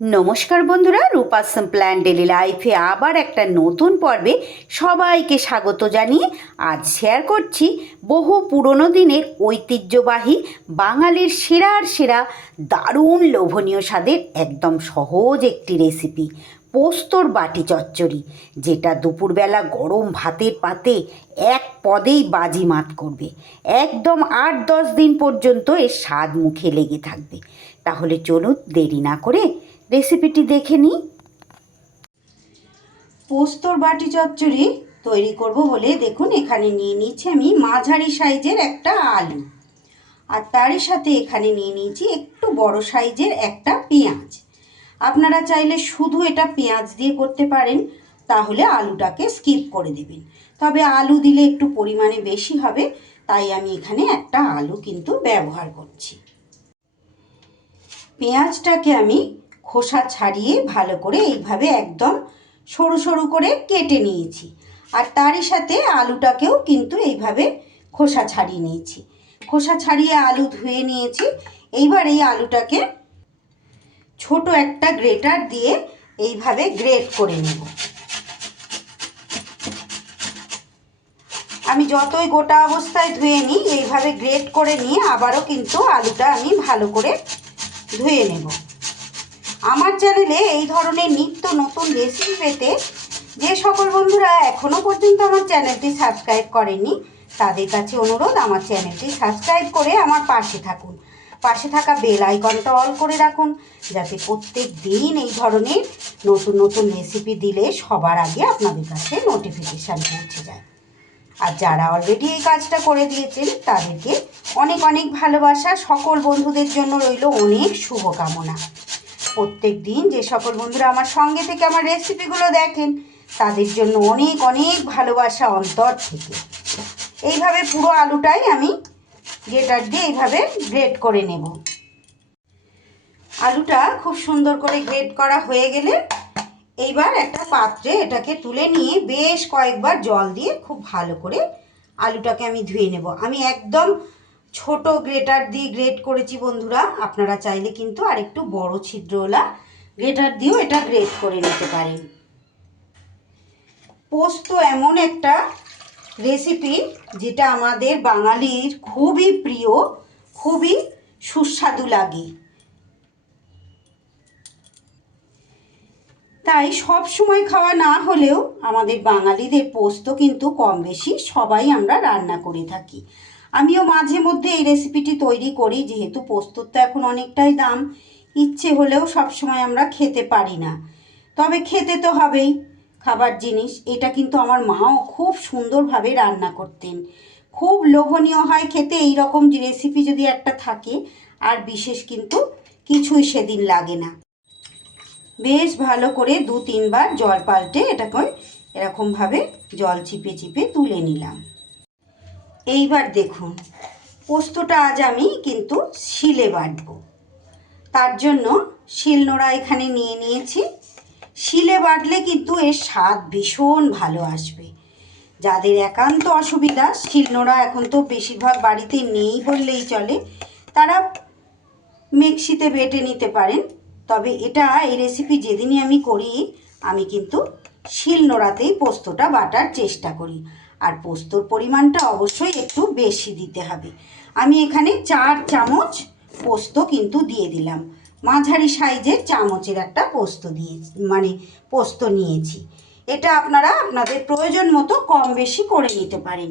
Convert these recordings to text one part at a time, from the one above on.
নমস্কার বন্ধুরা, রূপা simple and daily লাইফে আবার একটা নতুন পর্বে সবাইকে স্বাগত জানিয়ে আজ শেয়ার করছি বহু পুরনো দিনের ঐতিহ্যবাহী বাঙালির সেরার সেরা দারুণ লোভনীয় স্বাদের একদম সহজ একটি রেসিপি পোস্তর বাটি চচ্চড়ি, যেটা দুপুরবেলা গরম ভাতের পাতে এক পদেই বাজিমাত করবে। একদম ৮-১০ দিন পর্যন্ত এর স্বাদ মুখে লেগে থাকবে। তাহলে চলুন দেরি না করে রেসিপিটি দেখে নিই। পোস্তর বাটি চচ্চড়ি তৈরি করব বলে দেখুন এখানে নিয়ে নিচ্ছি আমি মাঝারি সাইজের একটা আলু, আর তারই সাথে এখানে নিয়ে নিয়েছি একটু বড় সাইজের একটা পেঁয়াজ। আপনারা চাইলে শুধু এটা পেঁয়াজ দিয়ে করতে পারেন, তাহলে আলুটাকে স্কিপ করে দেবেন। তবে আলু দিলে একটু পরিমাণে বেশি হবে, তাই আমি এখানে একটা আলু কিন্তু ব্যবহার করছি। পেঁয়াজটাকে আমি খোসা ছাড়িয়ে ভালো করে এইভাবে একদম সরু সরু করে কেটে নিয়েছি, আর তারই সাথে আলুটাকেও কিন্তু এইভাবে খোসা ছাড়িয়ে নিয়েছি। খোসা ছাড়িয়ে আলু ধুয়ে নিয়েছি। এইবার এই আলুটাকে ছোট একটা গ্রেটার দিয়ে এইভাবে গ্রেট করে নেব। আমি যতই গোটা অবস্থায় ধুয়ে নিই, এইভাবে গ্রেট করে নিয়ে আবারও কিন্তু আলুটা আমি ভালো করে ধুয়ে নেব। আমার চ্যানেলে এই ধরনের নিত্য নতুন রেসিপি পেতে যে সকল বন্ধুরা এখনও পর্যন্ত আমার চ্যানেলটি সাবস্ক্রাইব করেননি, তাদের কাছে অনুরোধ আমার চ্যানেলটি সাবস্ক্রাইব করে আমার পাশে থাকুন। পাশে থাকা বেল আইকনটা অল করে রাখুন, যাতে প্রত্যেক দিন এই ধরনের নতুন নতুন রেসিপি দিলে সবার আগে আপনাদের কাছে নোটিফিকেশান পৌঁছে যায়। আর যারা অলরেডি এই কাজটা করে দিয়েছেন তাদেরকে অনেক অনেক ভালোবাসা। সকল বন্ধুদের জন্য রইল অনেক শুভকামনা। প্রত্যেক দিন যে সকল বন্ধুরা আমার সঙ্গে থেকে আমার রেসিপিগুলো দেখেন, তাদের জন্য অনেক অনেক ভালোবাসা অন্তর থেকে। এইভাবে পুরো আলুটাই আমি গ্রেটার দিয়ে এইভাবে গ্রেট করে নেব। আলুটা খুব সুন্দর করে গ্রেট করা হয়ে গেলে এইবার একটা পাত্রে এটাকে তুলে নিয়ে বেশ কয়েকবার জল দিয়ে খুব ভালো করে আলুটাকে আমি ধুয়ে নেব। আমি একদম ছোট গ্রেটার দিয়ে গ্রেট করেছি বন্ধুরা, আপনারা চাইলে কিন্তু আর একটু বড় ছিদ্রওয়ালা গ্রেটার দিয়েও এটা গ্রেট করে নিতে পারেন। পোস্ত এমন একটা রেসিপি যেটা আমাদের বাঙালির খুবই প্রিয়, খুবই সুস্বাদু লাগে। তাই সব সময় খাওয়া না হলেও আমাদের বাঙালিদের পোস্ত কিন্তু কম বেশি সবাই আমরা রান্না করে থাকি। আমিও মাঝে মধ্যে এই রেসিপিটি তৈরি করি, যেহেতু পোস্তর তো এখন অনেকটাই দাম, ইচ্ছে হলেও সব সময় আমরা খেতে পারি না। তবে খেতে তো হবেই, খাবার জিনিস। এটা কিন্তু আমার মাও খুব সুন্দরভাবে রান্না করতেন, খুব লোভনীয় হয় খেতে। এই রকম যে রেসিপি যদি একটা থাকে, আর বিশেষ কিন্তু কিছুই সেদিন লাগে না। বেশ ভালো করে 2-3 বার জল পাল্টে এটাকে এরকমভাবে জল চিপে চিপে তুলে নিলাম। এইবার দেখুন পোস্তটা আজ আমি কিন্তু শিলে বাটবো। তার জন্য শিলনোড়া এখানে নিয়ে নিয়েছি। শিলে বাটলে কিন্তু এর স্বাদ ভীষণ ভালো আসবে। যাদের একান্ত অসুবিধা, শিলনোড়া এখন তো বেশিরভাগ বাড়িতে নেই বললেই চলে, তারা মিক্সিতে বেটে নিতে পারেন। তবে এই রেসিপি যেদিনই আমি করি, আমি কিন্তু শিলনোড়াতেই পোস্তটা বাটার চেষ্টা করি। আর পোস্তর পরিমাণটা অবশ্যই একটু বেশি দিতে হবে। আমি এখানে 4 চামচ পোস্ত কিন্তু দিয়ে দিলাম। মাঝারি সাইজের চামচের একটা পোস্ত নিয়েছি। এটা আপনারা আপনাদের প্রয়োজন মতো কম বেশি করে নিতে পারেন।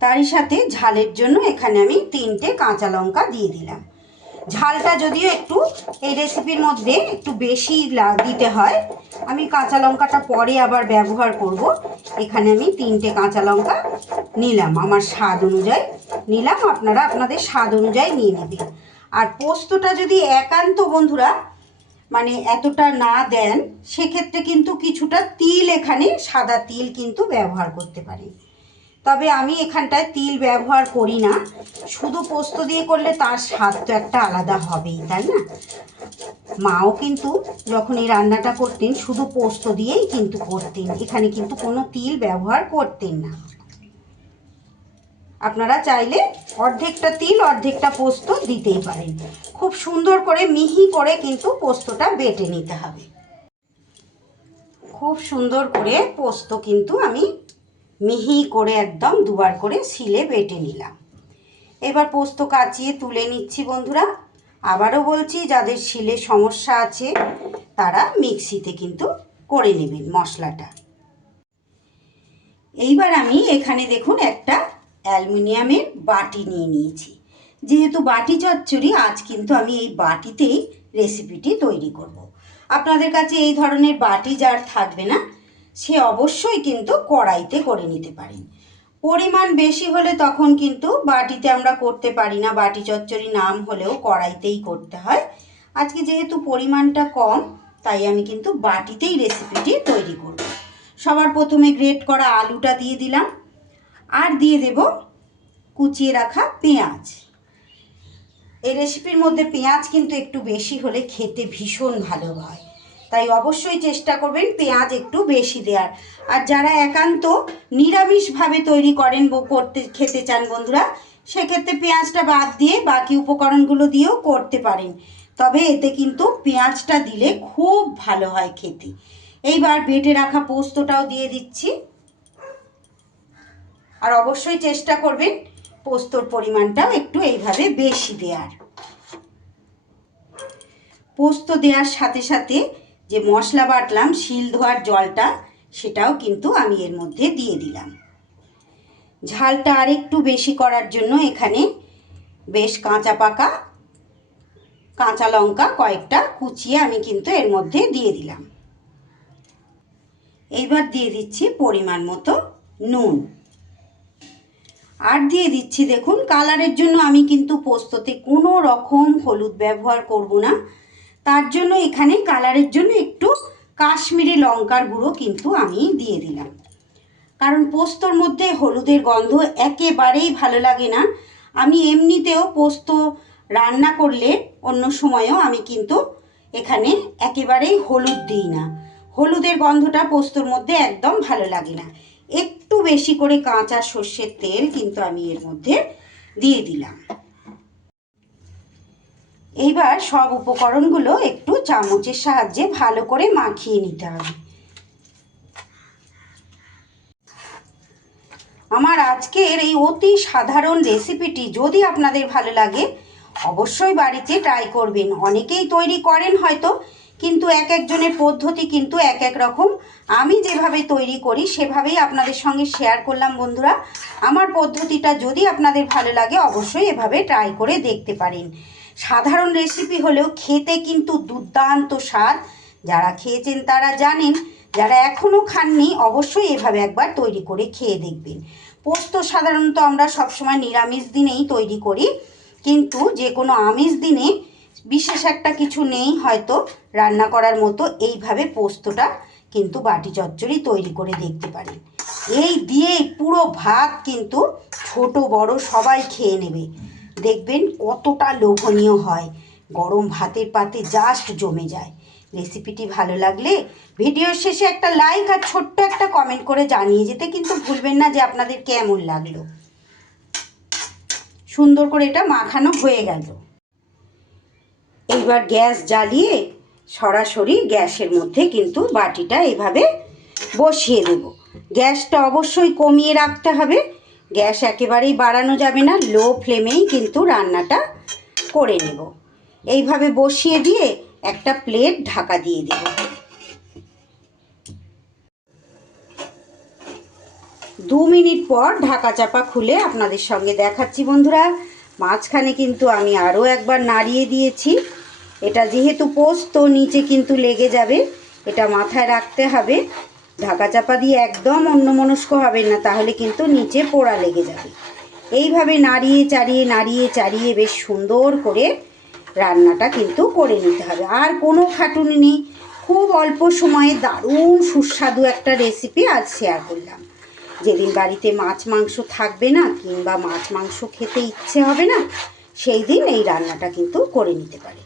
তারই সাথে ঝালের জন্য এখানে আমি 3টে কাঁচা লঙ্কা দিয়ে দিলাম। ঝালটা যদিও একটু এই রেসিপির মধ্যে একটু বেশি দিতে হয়, আমি কাঁচা লঙ্কাটা পরে আবার ব্যবহার করব। এখানে আমি 3টে কাঁচা লঙ্কা নিলাম, আমার স্বাদ অনুযায়ী নিলাম। আপনারা আপনাদের স্বাদ অনুযায়ী নিয়ে নেবেন। আর পোস্তটা যদি একান্ত বন্ধুরা এতটা না দেন, সেক্ষেত্রে কিন্তু কিছুটা তিল, এখানে সাদা তিল কিন্তু ব্যবহার করতে পারেন। তবে আমি এখানটায় তিল ব্যবহার করি না, শুধু পোস্ত দিয়ে করলে তার স্বাদ তো একটা আলাদা হবেই, তাই না? মাও কিন্তু যখন এই রান্নাটা করতেন শুধু পোস্ত দিয়েই কিন্তু করতেন, এখানে কিন্তু কোনো তিল ব্যবহার করতেন না। আপনারা চাইলে অর্ধেকটা তিল অর্ধেকটা পোস্ত দিতেই পারেন। খুব সুন্দর করে মিহি করে কিন্তু পোস্তটা বেটে নিতে হবে। খুব সুন্দর করে পোস্ত কিন্তু আমি মিহি করে একদম দুবার করে শিলে বেটে নিলাম। এবার পোস্ত কাচিয়ে তুলে নিচ্ছি বন্ধুরা। আবারও বলছি, যাদের শিলে সমস্যা আছে তারা মিক্সিতে কিন্তু করে নেবেন মশলাটা। এইবার আমি এখানে দেখুন একটা অ্যালুমিনিয়ামের বাটি নিয়ে নিয়েছি। যেহেতু বাটি চচ্চড়ি, আজ কিন্তু আমি এই বাটিতেই রেসিপিটি তৈরি করব। আপনাদের কাছে এই ধরনের বাটি যার থাকবে না, সে অবশ্যই কিন্তু কড়াইতে করে নিতে পারেন। পরিমাণ বেশি হলে তখন কিন্তু বাটিতে আমরা করতে পারি না, বাটি চচ্চড়ি নাম হলেও কড়াইতেই করতে হয়। আজকে যেহেতু পরিমাণটা কম, তাই আমি কিন্তু বাটিতেই রেসিপিটি তৈরি করব। সবার প্রথমে গ্রেট করা আলুটা দিয়ে দিলাম, আর দিয়ে দেব কুচিয়ে রাখা পেঁয়াজ। এই রেসিপির মধ্যে পেঁয়াজ কিন্তু একটু বেশি হলে খেতে ভীষণ ভালো হয়, তাই অবশ্যই চেষ্টা করবেন পেঁয়াজ একটু বেশি দেওয়ার। আর যারা একান্ত নিরামিষভাবে তৈরি করেন খেতে চান বন্ধুরা, সেক্ষেত্রে পেঁয়াজটা বাদ দিয়ে বাকি উপকরণগুলো দিয়েও করতে পারেন, তবে এতে কিন্তু পেঁয়াজটা দিলে খুব ভালো হয় খেতে। এইবার বেটে রাখা পোস্তটাও দিয়ে দিচ্ছি, আর অবশ্যই চেষ্টা করবেন পোস্তর পরিমাণটাও একটু এইভাবে বেশি দেওয়ার। পোস্ত দেওয়ার সাথে সাথে যে মশলা বাটলাম শিল ধোয়ার জলটা, সেটাও কিন্তু আমি এর মধ্যে দিয়ে দিলাম। ঝালটা আর একটু বেশি করার জন্য এখানে বেশ কাঁচা পাকা কাঁচা লঙ্কা কয়েকটা কুচিয়ে আমি কিন্তু এর মধ্যে দিয়ে দিলাম। এইবার দিয়ে দিচ্ছি পরিমাণ মতো নুন, আর দিয়ে দিচ্ছি দেখুন কালারের জন্য আমি কিন্তু পোস্ততে কোনো রকম হলুদ ব্যবহার করব না। তার জন্য এখানে কালারের জন্য একটু কাশ্মীরি লঙ্কার গুঁড়ো কিন্তু আমি দিয়ে দিলাম, কারণ পোস্তর মধ্যে হলুদের গন্ধ একেবারেই ভালো লাগে না। আমি এমনিতেও পোস্ত রান্না করলে অন্য সময়ও আমি কিন্তু এখানে একেবারেই হলুদ দিই না, হলুদের গন্ধটা পোস্তর মধ্যে একদম ভালো লাগে না। একটু বেশি করে কাঁচা সর্ষের তেল কিন্তু আমি এর মধ্যে দিয়ে দিলাম। এইবার সব উপকরণগুলো একটু চামচের সাহায্যে ভালো করে মাখিয়ে নিতে হবে। আমার আজকের এই অতি সাধারণ রেসিপিটি যদি আপনাদের ভালো লাগে, অবশ্যই বাড়িতে ট্রাই করবেন। অনেকেই তৈরি করেন হয়তো, কিন্তু এক একজনের পদ্ধতি কিন্তু এক এক রকম। আমি যেভাবে তৈরি করি সেভাবেই আপনাদের সঙ্গে শেয়ার করলাম বন্ধুরা। আমার পদ্ধতিটা যদি আপনাদের ভালো লাগে, অবশ্যই এভাবে ট্রাই করে দেখতে পারেন। সাধারণ রেসিপি হলেও খেতে কিন্তু দুর্দান্ত স্বাদ। যারা খেয়েছেন তারা জানেন, যারা এখনও খাননি অবশ্যই এভাবে একবার তৈরি করে খেয়ে দেখবেন। পোস্ত সাধারণত আমরা সবসময় নিরামিষ দিনেই তৈরি করি, কিন্তু যে কোনো আমিষ দিনে বিশেষ একটা কিছু নেই হয়তো রান্না করার মতো, এইভাবে পোস্তটা কিন্তু বাটি চচ্চড়ি তৈরি করে দেখতে পারেন। এই দিয়েই পুরো ভাত কিন্তু ছোট বড় সবাই খেয়ে নেবে, দেখবেন কতটা লোভনীয় হয়, গরম ভাতের পাতে জাস্ট জমে যায়। রেসিপিটি ভালো লাগলে ভিডিওর শেষে একটা লাইক আর ছোট্ট একটা কমেন্ট করে জানিয়ে যেতে কিন্তু ভুলবেন না যে আপনাদের কেমন লাগলো। সুন্দর করে এটা মাখানো হয়ে গেল। এইবার গ্যাস জ্বালিয়ে সরাসরি গ্যাসের মধ্যে কিন্তু বাটিটা এভাবে বসিয়ে দেব। গ্যাসটা অবশ্যই কমিয়ে রাখতে হবে, গ্যাস একেবারেই বাড়ানো যাবে না, লো ফ্লেমেই কিন্তু রান্নাটা করে নেব। এইভাবে বসিয়ে দিয়ে একটা প্লেট ঢাকা দিয়ে দেব। 2 মিনিট পর ঢাকা চাপা খুলে আপনাদের সঙ্গে দেখাচ্ছি বন্ধুরা। মাঝখানে কিন্তু আমি আরও একবার নাড়িয়ে দিয়েছি। এটা যেহেতু পোস্ত নিচে কিন্তু লেগে যাবে, এটা মাথায় রাখতে হবে। ঢাকা চাপা দিয়ে একদম অন্যমনস্ক হবেন না, তাহলে কিন্তু নিচে পোড়া লেগে যাবে। এইভাবে নাড়িয়ে চাড়িয়ে বেশ সুন্দর করে রান্নাটা কিন্তু করে নিতে হবে। আর কোনো খাটুনি নেই, খুব অল্প সময়ে দারুণ সুস্বাদু একটা রেসিপি আজ শেয়ার করলাম। যেদিন বাড়িতে মাছ মাংস থাকবে না, কিংবা মাছ মাংস খেতে ইচ্ছে হবে না, সেই দিন এই রান্নাটা কিন্তু করে নিতে পারে।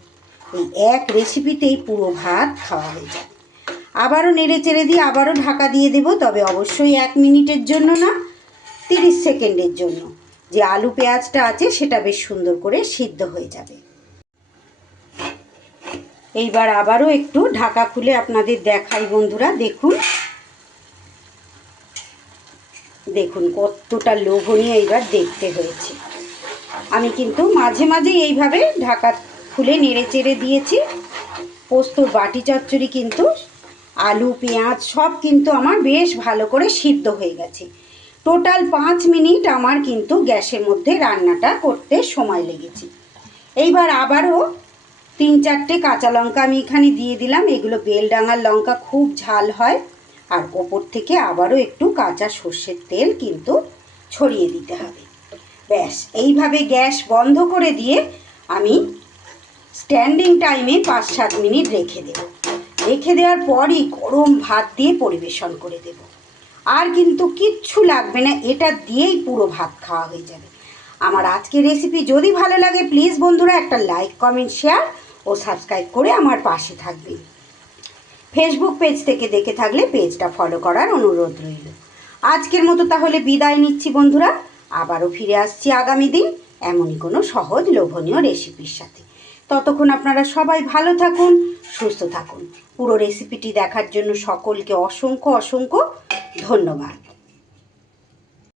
এই এক রেসিপিতেই পুরো ভাত খাওয়া হয়ে যাবে। আবারও নেড়ে চেড়ে দিয়ে আবারও ঢাকা দিয়ে দেব, তবে অবশ্যই 1 মিনিটের জন্য না, 30 সেকেন্ডের জন্য। যে আলু পেঁয়াজটা আছে সেটা বেশ সুন্দর করে সিদ্ধ হয়ে যাবে। এইবার আবারও একটু ঢাকা খুলে আপনাদের দেখাই বন্ধুরা। দেখুন দেখুন কতটা লোভনীয় এইবার দেখতে হয়েছে। আমি কিন্তু মাঝে মাঝে এইভাবে ঢাকা খুলে নেড়ে চেড়ে দিয়েছি। পোস্তর বাটি চচ্চড়ি কিন্তু আলু পেঁয়াজ সব কিন্তু আমার বেশ ভালো করে সিদ্ধ হয়ে গেছে। টোটাল 5 মিনিট আমার কিন্তু গ্যাসের মধ্যে রান্নাটা করতে সময় লেগেছে। এইবার আবারও 3-4টে কাঁচা লঙ্কা আমি এখানে দিয়ে দিলাম। এগুলো বেলডাঙার লঙ্কা, খুব ঝাল হয়। আর ওপর থেকে আবারও একটু কাঁচা সর্ষের তেল কিন্তু ছড়িয়ে দিতে হবে। ব্যাস এইভাবে গ্যাস বন্ধ করে দিয়ে আমি স্ট্যান্ডিং টাইমে 5-7 মিনিট রেখে দেব। রেখে দেওয়ার পরই গরম ভাত দিয়ে পরিবেশন করে দেব। আর কিন্তু কিচ্ছু লাগবে না, এটা দিয়েই পুরো ভাত খাওয়া হয়ে যাবে। আমার আজকের রেসিপি যদি ভালো লাগে প্লিজ বন্ধুরা একটা লাইক কমেন্ট শেয়ার ও সাবস্ক্রাইব করে আমার পাশে থাকবেন। ফেসবুক পেজ থেকে দেখে থাকলে পেজটা ফলো করার অনুরোধ রইল। আজকের মতো তাহলে বিদায় নিচ্ছি বন্ধুরা। আবারও ফিরে আসছি আগামী দিন এমনই কোনো সহজ লোভনীয় রেসিপির সাথে। ততক্ষণ আপনারা সবাই ভালো থাকুন, সুস্থ থাকুন। পুরো রেসিপিটি দেখার জন্য সকলকে অসংখ্য অসংখ্য ধন্যবাদ।